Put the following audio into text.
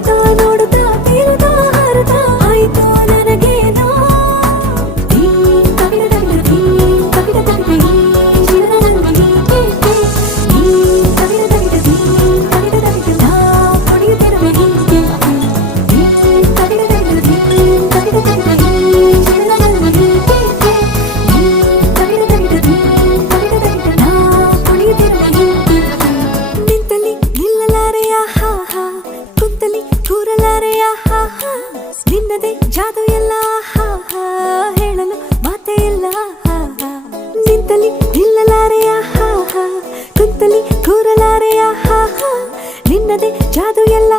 ನೋಡುತ್ತಾ ನೋಡುತ್ತಾ ತೀರುತ್ತಾ ಹಾರುತ್ತಾ ಆಯಿತು ನನಗೇನೋ ನಿನ್ನದೇ ಜಾದು ಎಲ್ಲ ಹೇಳಲು ಮಾತೇ ಇಲ್ಲ ನಿಂತಲಿ ನಿಲ್ಲಲಾರೆಯ ಕುಂತಲಿ ಕೂರಲಾರೆಯ ನಿನ್ನದೇ ಜಾದು ಎಲ್ಲ